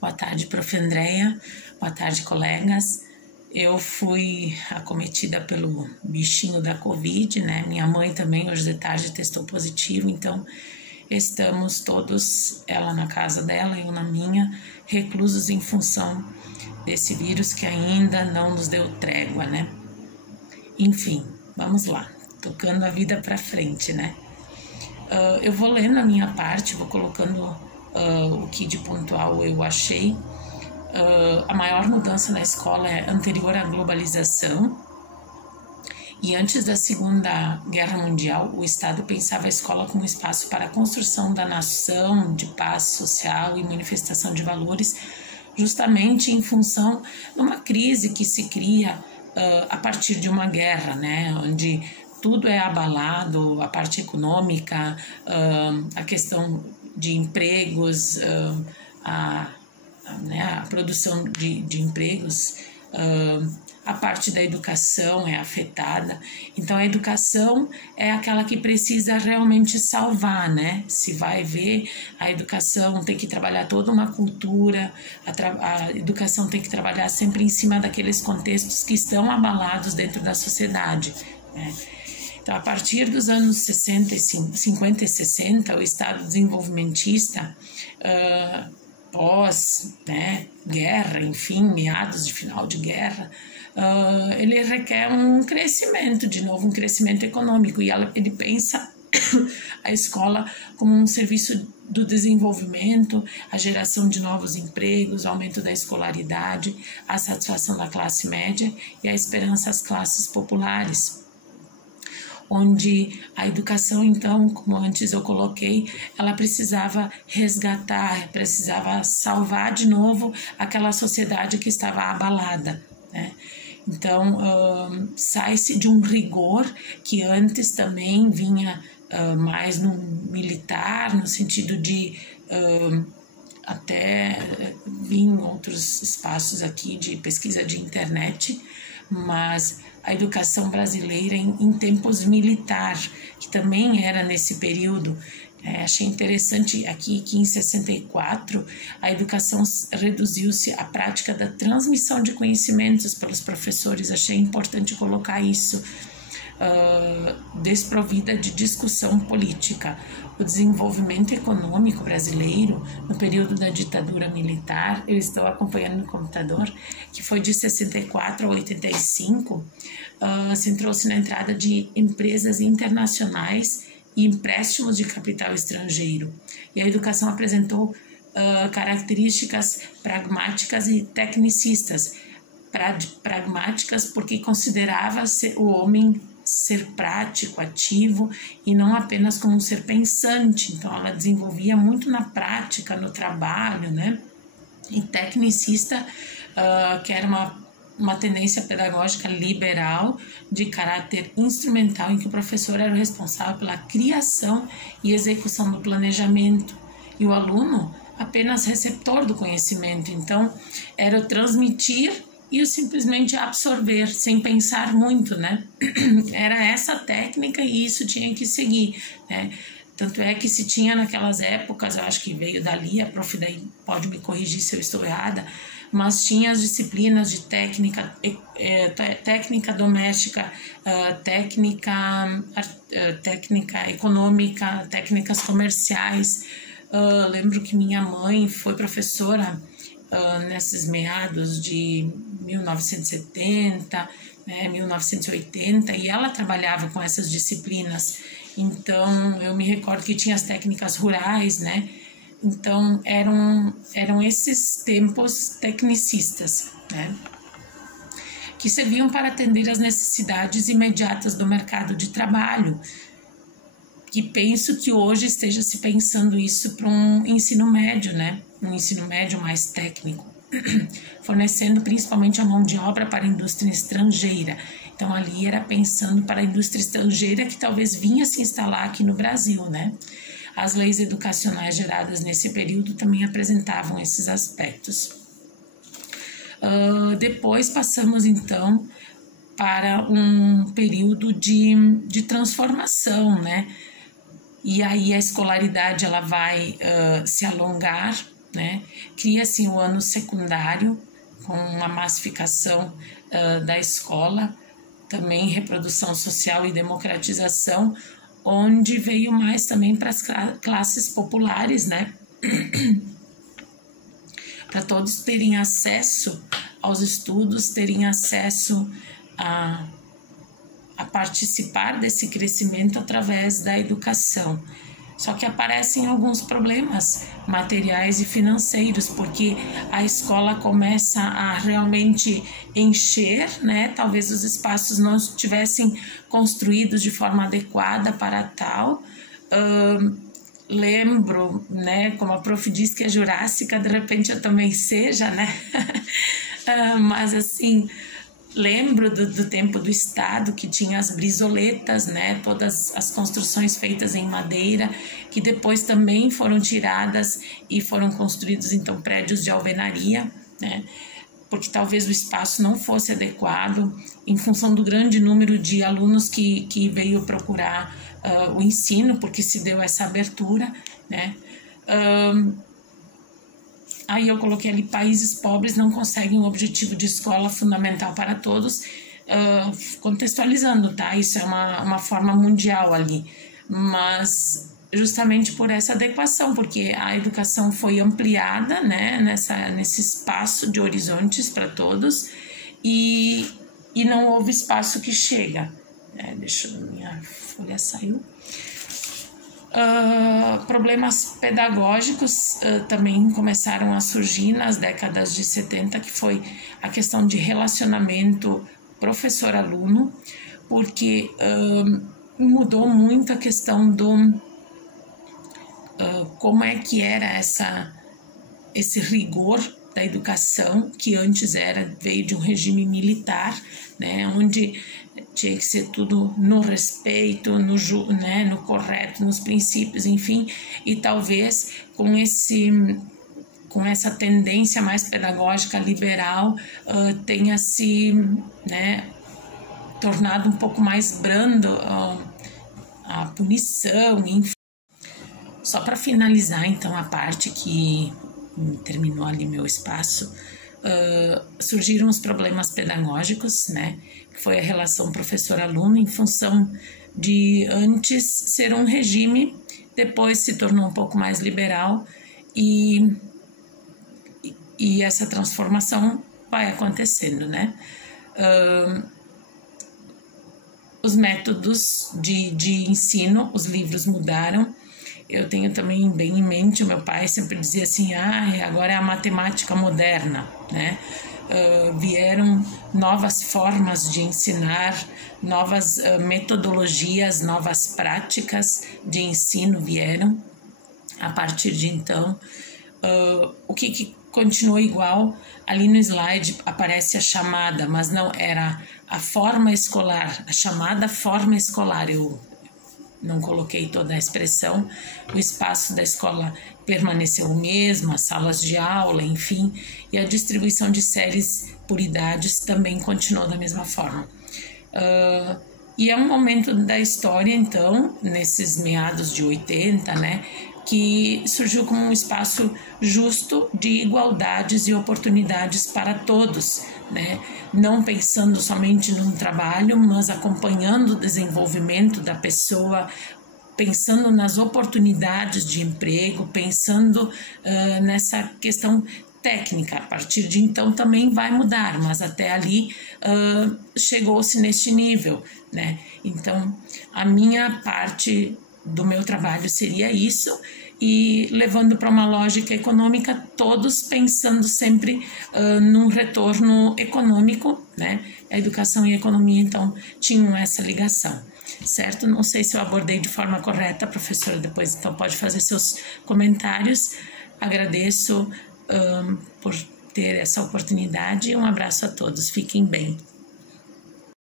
Boa tarde, prof. Andréia. Boa tarde, colegas. Eu fui acometida pelo bichinho da Covid, né? Minha mãe também, hoje de tarde, testou positivo, então estamos todos, ela na casa dela, eu na minha, reclusos em função desse vírus que ainda não nos deu trégua, né? Enfim, vamos lá, tocando a vida para frente, né? Eu vou lendo a minha parte, vou colocando o que de pontual eu achei. A maior mudança na escola é anterior à globalização, e antes da Segunda Guerra Mundial, o Estado pensava a escola como espaço para a construção da nação, de paz social e manifestação de valores, justamente em função de uma crise que se cria a partir de uma guerra, né, onde tudo é abalado, a parte econômica, a questão de empregos, a produção de empregos, a parte da educação é afetada. Então a educação é aquela que precisa realmente salvar, né? Se vai ver, a educação tem que trabalhar toda uma cultura, a educação tem que trabalhar sempre em cima daqueles contextos que estão abalados dentro da sociedade, né? Então, a partir dos anos 50 e 60, o Estado desenvolvimentista, pós, né, guerra, enfim, meados de final de guerra, ele requer um crescimento, de novo, um crescimento econômico, e ele pensa a escola como um serviço do desenvolvimento, a geração de novos empregos, aumento da escolaridade, a satisfação da classe média e a esperança às classes populares, onde a educação, então, como antes eu coloquei, ela precisava resgatar, precisava salvar de novo aquela sociedade que estava abalada, né? Então, sai-se de um rigor que antes também vinha mais no militar, no sentido de até vir em outros espaços aqui de pesquisa de internet, mas a educação brasileira em tempos militar, que também era nesse período. Achei interessante aqui que em 64 a educação reduziu-se à prática da transmissão de conhecimentos pelos professores. Achei importante colocar isso, desprovida de discussão política. O desenvolvimento econômico brasileiro no período da ditadura militar, eu estou acompanhando no computador, que foi de 64 a 85, centrou-se na entrada de empresas internacionais e empréstimos de capital estrangeiro. E a educação apresentou características pragmáticas e tecnicistas. Pragmáticas porque considerava o homem ser prático, ativo e não apenas como um ser pensante. Então ela desenvolvia muito na prática, no trabalho, né? E tecnicista, que era uma tendência pedagógica liberal de caráter instrumental, em que o professor era o responsável pela criação e execução do planejamento e o aluno apenas receptor do conhecimento. Então era o transmitir e o simplesmente absorver, sem pensar muito, né? Era essa técnica e isso tinha que seguir, né? Tanto é que se tinha naquelas épocas, eu acho que veio dali, a prof daí pode me corrigir se eu estou errada, mas tinha as disciplinas de técnica doméstica, técnica econômica, técnicas comerciais. Lembro que minha mãe foi professora nesses meados de 1970, né, 1980, e ela trabalhava com essas disciplinas. Então, eu me recordo que tinha as técnicas rurais, né? Então, eram esses tempos tecnicistas, né, que serviam para atender às necessidades imediatas do mercado de trabalho, que penso que hoje esteja se pensando isso para um ensino médio, né? Um ensino médio mais técnico, fornecendo principalmente a mão de obra para a indústria estrangeira. Então, ali era pensando para a indústria estrangeira que talvez vinha se instalar aqui no Brasil, né? As leis educacionais geradas nesse período também apresentavam esses aspectos. Depois passamos, então, para um período de transformação, né? E aí a escolaridade ela vai se alongar, né? cria-se o ano secundário, com uma massificação da escola, também reprodução social e democratização, onde veio mais também para as classes populares, né? Para todos terem acesso aos estudos, terem acesso a participar desse crescimento através da educação. Só que aparecem alguns problemas materiais e financeiros, porque a escola começa a realmente encher, né? Talvez os espaços não estivessem construídos de forma adequada para tal. Lembro, né? Como a prof diz que é jurássica, de repente eu também seja, né? Mas assim, lembro do tempo do Estado, que tinha as brisoletas, né? Todas as construções feitas em madeira, que depois também foram tiradas e foram construídos, então, prédios de alvenaria, né? Porque talvez o espaço não fosse adequado, em função do grande número de alunos que veio procurar o ensino, porque se deu essa abertura, né? Aí eu coloquei ali, países pobres não conseguem o objetivo de escola fundamental para todos, contextualizando, tá? Isso é uma forma mundial ali, mas justamente por essa adequação, porque a educação foi ampliada, né, nesse espaço de horizontes para todos, e não houve espaço que chega. Minha folha saiu. Problemas pedagógicos também começaram a surgir nas décadas de 70, que foi a questão de relacionamento professor-aluno, porque mudou muito a questão do como é que era esse rigor da educação, que antes veio de um regime militar, né, onde tinha que ser tudo no respeito, né, no correto, nos princípios, enfim, e talvez com essa tendência mais pedagógica liberal tenha se, né, tornado um pouco mais brando a punição, enfim. Só para finalizar, então, a parte que terminou ali meu espaço, surgiram os problemas pedagógicos, né? Que foi a relação professor-aluno, em função de antes ser um regime, depois se tornou um pouco mais liberal, e essa transformação vai acontecendo, né? Os métodos de ensino, os livros mudaram. Eu tenho também bem em mente, o meu pai sempre dizia assim, agora é a matemática moderna, né? Vieram novas formas de ensinar, novas metodologias, novas práticas de ensino vieram. A partir de então, o que continuou igual, ali no slide aparece a chamada, mas não era a forma escolar, a chamada forma escolar, eu não coloquei toda a expressão. O espaço da escola permaneceu o mesmo, as salas de aula, enfim, e a distribuição de séries por idades também continuou da mesma forma. E é um momento da história, então, nesses meados de 80, né, que surgiu como um espaço justo de igualdades e oportunidades para todos, né? Não pensando somente no trabalho, mas acompanhando o desenvolvimento da pessoa, pensando nas oportunidades de emprego, pensando nessa questão técnica. A partir de então também vai mudar, mas até ali chegou-se neste nível, né? Então, a minha parte do meu trabalho seria isso, e levando para uma lógica econômica, todos pensando sempre num retorno econômico, né? A educação e a economia, então, tinham essa ligação, certo? Não sei se eu abordei de forma correta, professora, depois então pode fazer seus comentários. Agradeço por ter essa oportunidade e um abraço a todos, fiquem bem.